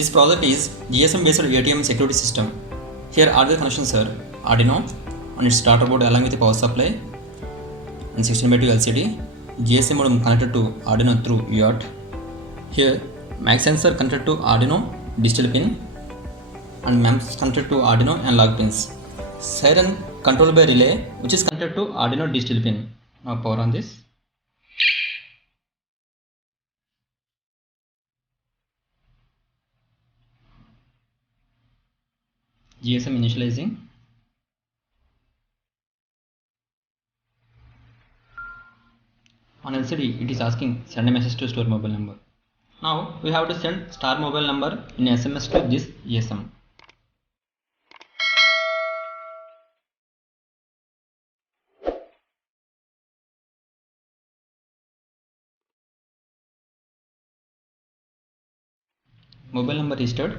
This project is GSM based ATM security system. Here are the connections are arduino on its starter board along with the power supply and 16x2 LCD. GSM modem connected to arduino through UART. Here max sensor connected to arduino digital pin and MEMS connected to arduino analog pins. Siren controlled by relay which is connected to arduino digital pin. Now power on this. GSM initializing. On LCD it is asking send a message to store mobile number. Now we have to send star mobile number in SMS to this GSM. Mobile number registered.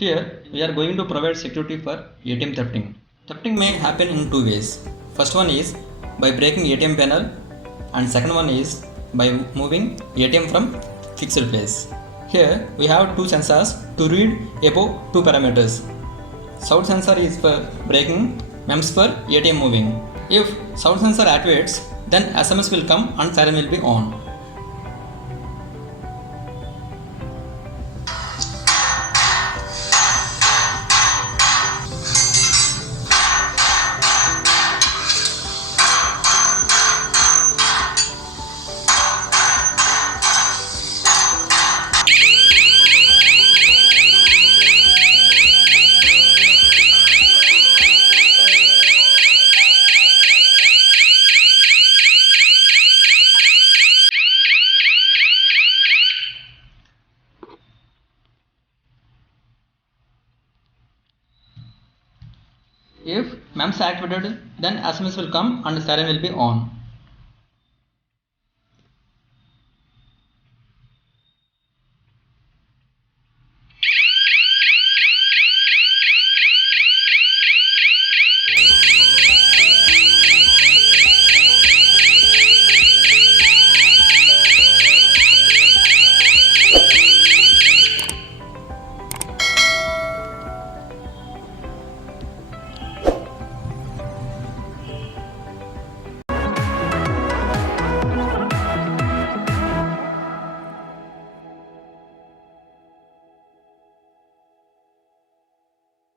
Here we are going to provide security for ATM thefting. Thefting may happen in two ways. First one is by breaking ATM panel and second one is by moving ATM from fixed place. Here we have two sensors to read above two parameters. Sound sensor is for breaking, MEMS for ATM moving. If sound sensor activates, then SMS will come and siren will be on. If MEMS activated, then SMS will come and siren will be on.